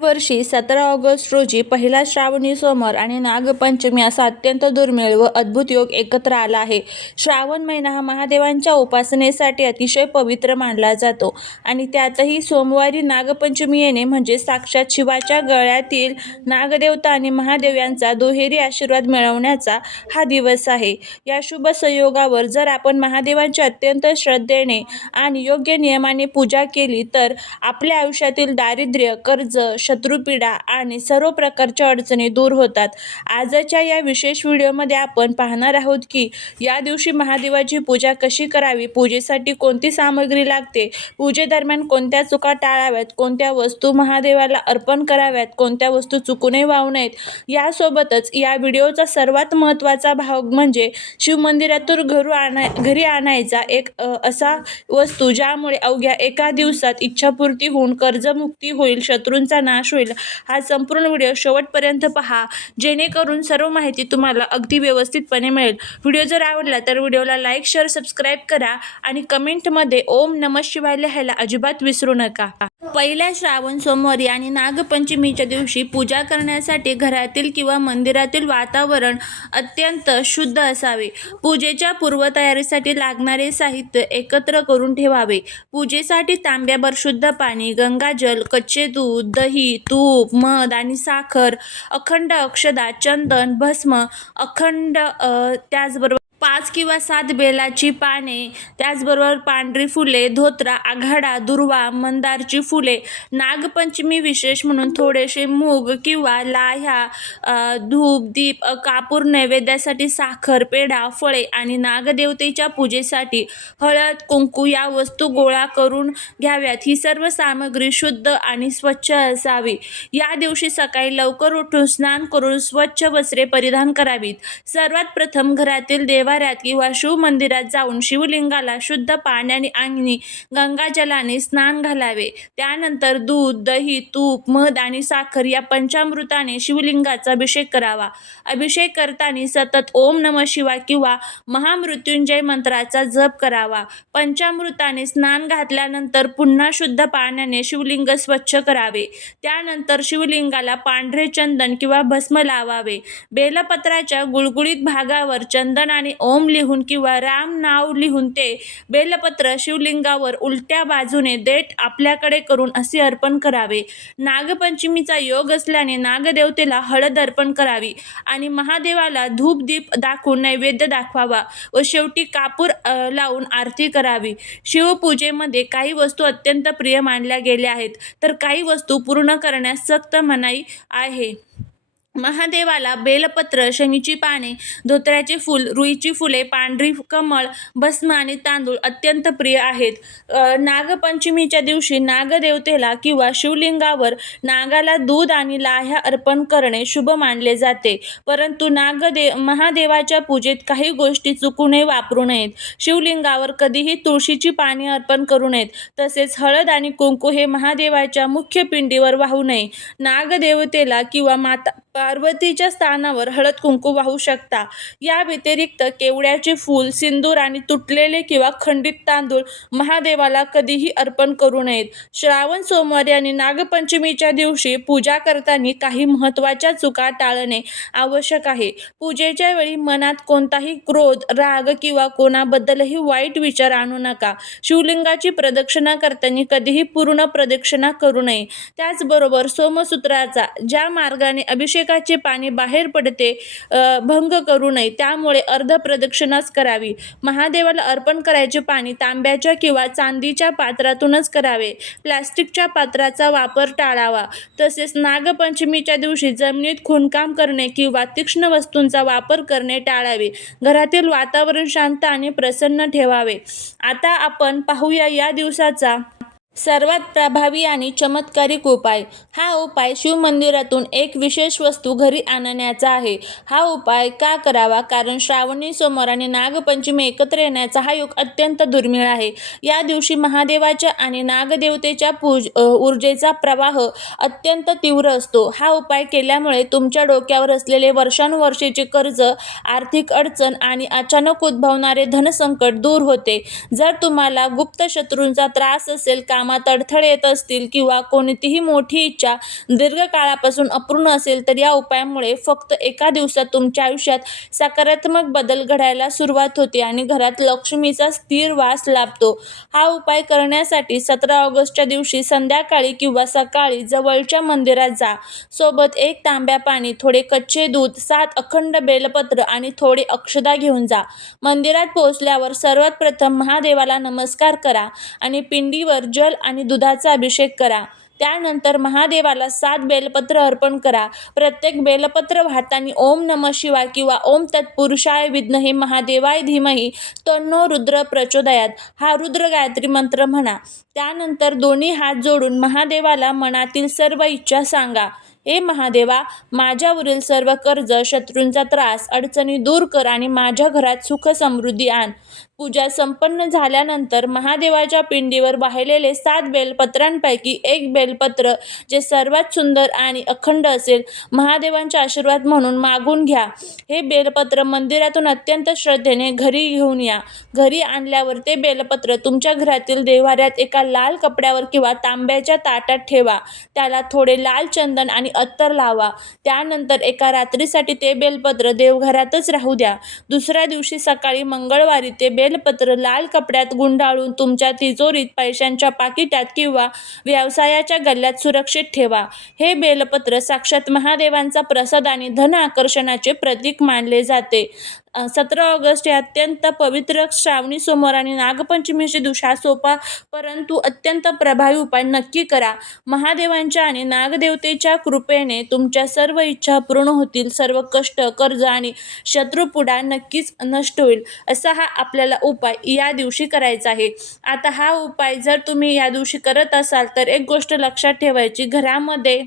वर्षी 17 ऑगस्ट रोजी पहिला श्रावणी सोमवार आणि नागपंचमी असा अत्यंत दुर्मिळ व अद्भुत योग एकत्र आला आहे. श्रावण महिना हा महादेवांच्या उपासनेसाठी अतिशय पवित्र मानला जातो आणि त्यातही सोमवारी नागपंचमी येणे म्हणजे साक्षात शिवाच्या गळ्यातील नागदेवता आणि महादेव यांचा दुहेरी आशीर्वाद मिळवण्याचा हा दिवस आहे. या शुभ संयोगावर जर आपण महादेवांची अत्यंत श्रद्धेने आणि योग्य नियमाने पूजा केली तर आपल्या आयुष्यातील दारिद्र्य, कर्ज, शत्रुपीडा आणि सर्व प्रकारच्या अडचणी दूर होतात. आजच्या या विशेष व्हिडिओमध्ये आपण पाहणार आहोत की या दिवशी महादेवाची पूजा कशी करावी, पूजेसाठी कोणती सामग्री लागते, पूजेदरम्यान कोणत्या चुका टाळाव्यात, कोणत्या वस्तू महादेवाला अर्पण कराव्यात, कोणत्या वस्तू चुकूनही वाहू नयेत. यासोबतच या व्हिडिओचा सर्वात महत्त्वाचा भाग म्हणजे शिवमंदिरातून घरी आणायचा एक असा वस्तू ज्यामुळे अवघ्या एका दिवसात इच्छापूर्ती होऊन कर्जमुक्ती होईल, शत्रूंचा नाश होईल. हा संपूर्ण व्हिडिओ शेवटपर्यंत पहा जेणेकरून सर्व माहिती तुम्हाला अगदी व्यवस्थितपणे मिळेल. व्हिडिओ जर आवडला तर व्हिडिओला लाईक, शेअर, सबस्क्राईब करा आणि कमेंटमध्ये ओम नमः शिवाय लिहायला अजिबात विसरू नका. पहिल्या श्रावण सोमवारी आणि नागपंचमीच्या दिवशी पूजा करण्यासाठी घरातील किंवा मंदिरातील वातावरण अत्यंत शुद्ध असावे. पूजेच्या पूर्वतयारीसाठी लागणारे साहित्य एकत्र करून ठेवावे. पूजेसाठी तांब्याभर शुद्ध पाणी, गंगाजल, कच्चे दूध, दही, तूप, मध आणि साखर, अखंड अक्षदा, चंदन, भस्म, त्याचबरोबर 5 किंवा 7 बेलाची पाने, त्याचबरोबर पांढरी फुले, धोत्रा, आघाडा, दुर्वा, मंदारची फुले. नागपंचमी विशेष म्हणून थोडेसे मूग किंवा लाह्या, धूप, दीप, कापूर, नैवेद्यासाठी साखर, पेढा, फळे आणि नागदेवतेच्या पूजेसाठी हळद, कुंकू या वस्तू गोळा करून घ्याव्यात. ही सर्व सामग्री शुद्ध आणि स्वच्छ असावी. या दिवशी सकाळी लवकर उठून स्नान करून स्वच्छ वस्त्रे परिधान करावीत. सर्वात प्रथम घरातील देवाऱ्यात किंवा शिव मंदिरात जाऊन शिवलिंगाला शुद्ध पाण्याने आणि गंगाजलाने स्नान घालावे. त्यानंतर दूध, दही, तूप, मध आणि साखर या पंचामृताने शिवलिंगाचा अभिषेक करावा. अभिषेक करताना सतत ओम नमः शिवाय किंवा महामृत्युंजय मंत्राचा जप करावा. पंचामृताने स्नान घातल्यानंतर पुन्हा शुद्ध पाण्याने शिवलिंग स्वच्छ करावे. त्यानंतर शिवलिंगाला पांढरे चंदन किंवा भस्म लावावे. बेलपत्राच्या गुळगुळीत भागावर चंदन आणि ओम लिहून किंवा राम नाव लिहून ते बेलपत्र शिवलिंगावर उलट्या बाजूने देठ आपल्याकडे करून असे अर्पण करावे. नागपंचमीचा योग असल्याने नागदेवतेला हळद अर्पण करावी आणि महादेवाला धूप दीप दाखवून नैवेद्य दाखवावा व शेवटी कापूर लावून आरती करावी. शिवपूजेमध्ये काही वस्तू अत्यंत प्रिय मानल्या गेल्या आहेत तर काही वस्तू पूर्ण करण्यास सक्त मनाई आहे. महादेवाला बेलपत्र, शमीची पाने, धोत्र्याचे फूल, रुईची फुले, पांढरी कमळ, भस्म आणि तांदूळ अत्यंत प्रिय आहेत. नागपंचमीच्या दिवशी नागदेवतेला किंवा शिवलिंगावर नागाला दूध आणि लाह्या अर्पण करणे शुभ मानले जाते. परंतु महादेवाच्या पूजेत काही गोष्टी चुकूनही वापरू नयेत. शिवलिंगावर कधीही तुळशीची पाने अर्पण करू नयेत. तसेच हळद आणि कुंकू हे महादेवाच्या मुख्य पिंडीवर वाहू नये. नागदेवतेला किंवा माता पार्वतीच्या स्थानावर हळद कुंकू वाहू शकता. या व्यतिरिक्त केवड्याचे फूल, सिंदूर आणि तुटलेले किंवा खंडित तांदूळ महादेवाला कधीही अर्पण करू नयेत. श्रावण सोमवारी आणि नागपंचमीच्या दिवशी पूजा करताना काही महत्त्वाच्या चुका टाळणे आवश्यक आहे. पूजेच्या वेळी मनात कोणताही क्रोध, राग किंवा कोणाबद्दलही वाईट विचार आणू नका. शिवलिंगाची प्रदक्षिणा करताना कधीही पूर्ण प्रदक्षिणा करू नये. त्याचबरोबर सोमसूत्राचा ज्या मार्गाने अभिषेकाचे पाणी बाहेर पडते भंग करू नये. त्यामुळे अर्ध प्रदक्षिणाच करावी. महादेवाला अर्पण करायचे पाणी तांब्याच्या किंवा चांदीच्या पात्रातूनच करावे. प्लास्टिकच्या पात्राचा वापर टाळावा. तसेच नागपंचमीच्या दिवशी जमिनीत खोदकाम करणे किंवा तीक्ष्ण वस्तूंचा वापर करणे टाळावे. घरातील वातावरण शांत आणि प्रसन्न ठेवावे. आता आपण पाहूया या दिवसाचा सर्वात प्रभावी आणि चमत्कारिक उपाय. हा उपाय शिवमंदिरातून एक विशेष वस्तू घरी आणण्याचा आहे. हा उपाय का करावा? कारण श्रावणी सोमवार आणि नागपंचमी एकत्र येण्याचा हा योग अत्यंत दुर्मिळ आहे. या दिवशी महादेवाच्या आणि नागदेवतेच्या ऊर्जेचा प्रवाह अत्यंत तीव्र असतो. हा उपाय केल्यामुळे तुमच्या डोक्यावर असलेले वर्षानुवर्षीचे कर्ज, आर्थिक अडचण आणि अचानक उद्भवणारे धनसंकट दूर होते. जर तुम्हाला गुप्त शत्रूंचा त्रास असेल, कामात कामात अडथळे येत असतील किंवा कोणतीही मोठी इच्छा दीर्घकाळापासून अपूर्ण असेल तर या उपायामुळे फक्त एका दिवसात तुमच्या आयुष्यात सकारात्मक बदल घडायला सुरुवात होते आणि घरात लक्ष्मीचा स्थिर वास लाभतो. हा उपाय करण्यासाठी 17 ऑगस्टच्या दिवशी संध्याकाळी किंवा सकाळी जवळच्या मंदिरात जा. सोबत 1 तांब्या पाणी, थोडे कच्चे दूध, 7 अखंड बेलपत्र आणि थोडे अक्षता घेऊन जा. मंदिरात पोहोचल्यावर सर्वात प्रथम महादेवाला नमस्कार करा आणि पिंडीवर जल आणि दुधाचा अभिषेक करा. त्यानंतर महादेवाला 7 बेलपत्र अर्पण करा. प्रत्येक बेलपत्र वाहताना ओम नमः शिवाय किंवा ओम तत्पुरुषाय विद्महे महादेवाय धीमहि तन्नो रुद्र प्रचोदयात हा रुद्र गायत्री मंत्र म्हणा. त्यानंतर दोन्ही हात जोडून महादेवाला मनातील सर्व इच्छा सांगा. हे महादेवा, माझ्यावरील सर्व कर्ज, शत्रूंचा त्रास, अडचणी दूर कर आणि माझ्या घरात सुख समृद्धी आण. पूजा संपन्न झाल्यानंतर महादेवाच्या पिंडीवर वाहिलेले 7 बेलपत्रांपैकी 1 बेलपत्र जे सर्वात सुंदर आणि अखंड असेल, महादेवांचा आशीर्वाद म्हणून मागून घ्या. हे बेलपत्र मंदिरातून अत्यंत श्रद्धेने घरी घेऊन या. घरी आणल्यावर ते बेलपत्र तुमच्या घरातील देव्हाऱ्यात एका लाल कपड्यावर किंवा तांब्याच्या ताटात ठेवा. त्याला थोडे लाल चंदन आणि अत्तर लावा. त्यानंतर एका रात्रीसाठी ते बेलपत्र देवघरातच राहू द्या. दुसऱ्या दिवशी सकाळी मंगळवारी ते बेलपत्र लाल कपड्यात गुंडाळून तुमच्या तिजोरीत, पैशांच्या पाकिटात किंवा व्यवसायाच्या गल्ल्यात सुरक्षित ठेवा. हे बेलपत्र साक्षात महादेवांचा प्रसाद आणि धन आकर्षणाचे प्रतीक मानले जाते. 17 ऑगस्ट हे अत्यंत पवित्र श्रावणी सोमवार आणि नागपंचमीच्या दिवशी हा सोपा परंतु अत्यंत प्रभावी उपाय नक्की करा. महादेवांच्या आणि नागदेवतेच्या कृपेने तुमच्या सर्व इच्छा पूर्ण होतील. सर्व कष्ट, कर्ज आणि शत्रुपुडा नक्कीच नष्ट होईल. असा हा आपल्याला उपाय या दिवशी करायचा आहे. आता हा उपाय जर तुम्ही या दिवशी करत असाल तर एक गोष्ट लक्षात ठेवायची, घरामध्ये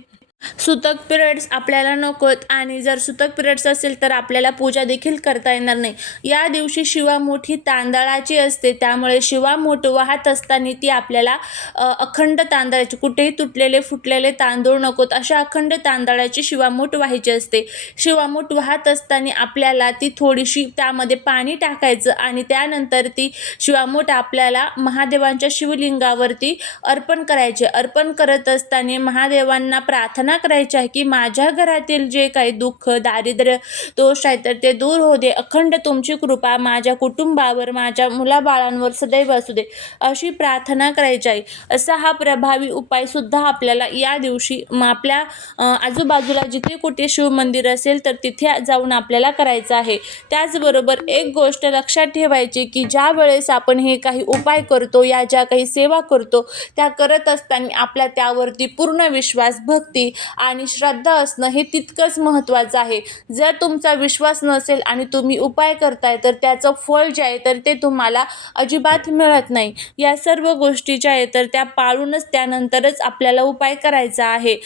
सुतक पिरियड्स आपल्याला नकोत आणि जर सुतक पिरियड्स असेल तर आपल्याला पूजा देखील करता येणार नाही. या दिवशी शिवामूठ ही तांदळाची असते, त्यामुळे शिवामूठ वाहत असताना ती आपल्याला अखंड तांदळाची, कुठेही तुटलेले फुटलेले तांदूळ नकोत, अशा अखंड तांदळाची शिवामूठ व्हायची असते. शिवामूठ वाहत असताना आपल्याला ती थोडीशी त्यामध्ये पाणी टाकायचं आणि त्यानंतर ती शिवामूठ आपल्याला महादेवांच्या शिवलिंगावरती अर्पण करायचे. अर्पण करत असताना महादेवांना प्रार्थना करायचे आहे की माझ्या घरातील जे काही दुःख, दारिद्र्य, दोष आहेत तर ते दूर होऊ दे. अखंड तुमची कृपा माझ्या कुटुंबावर, माझ्या मुलाबाळांवर सदैव असू दे, अशी प्रार्थना करायची आहे. असा हा प्रभावी उपाय सुद्धा आपल्याला या दिवशी आपल्या आजूबाजूला जिथे कुठे शिवमंदिर असेल तर तिथे जाऊन आपल्याला करायचं आहे. त्याचबरोबर एक गोष्ट लक्षात ठेवायची की ज्या वेळेस आपण हे काही उपाय करतो, या ज्या काही सेवा करतो, त्या करत असताना आपल्या त्यावरती पूर्ण विश्वास, भक्ती आणि श्रद्धा असणं हे तितकंच महत्त्वाचं आहे. जर तुमचा विश्वास नसेल आणि तुम्ही उपाय करताय तर त्याचं फळ जे आहे तर ते तुम्हाला अजिबात मिळत नाही. या सर्व गोष्टी ज्या आहेत तर त्या पाळूनच त्यानंतरच आपल्याला उपाय करायचा आहे.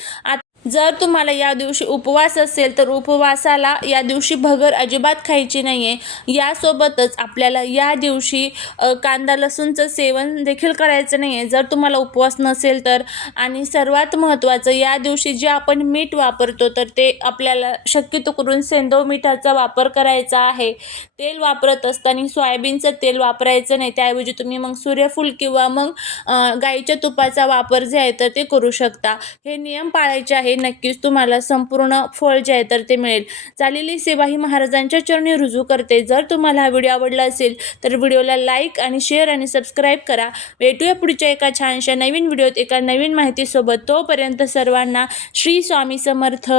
जर तुम्हाला या दिवशी उपवास असेल तर उपवासाला या दिवशी भगर अजिबात खायची नाही आहे. यासोबतच आपल्याला या दिवशी कांदा लसूणचं सेवन देखील करायचं नाही आहे जर तुम्हाला उपवास नसेल तर. आणि सर्वात महत्त्वाचं, या दिवशी जे आपण मीठ वापरतो तर ते आपल्याला शक्यतो करून सेंधव मिठाचा वापर करायचा आहे. तेल वापरत असताना सोयाबीनचं तेल वापरायचं नाही. त्याऐवजी तुम्ही मग सूर्यफूल किंवा मग गाईच्या तुपाचा वापर जे आहे तर ते करू शकता. हे नियम पाळायचे आहे. नक्कीच तुम्हाला संपूर्ण फळ जे आहे तर ते मिळेल. झालेली सेवा ही महाराजांच्या चरणी रुजू करते. जर तुम्हाला हा व्हिडिओ आवडला असेल तर व्हिडिओला लाईक आणि शेअर आणि सबस्क्राईब करा. भेटूया पुढच्या एका छानशा नवीन व्हिडिओत एका नवीन माहितीसोबत. तोपर्यंत सर्वांना श्री स्वामी समर्थ.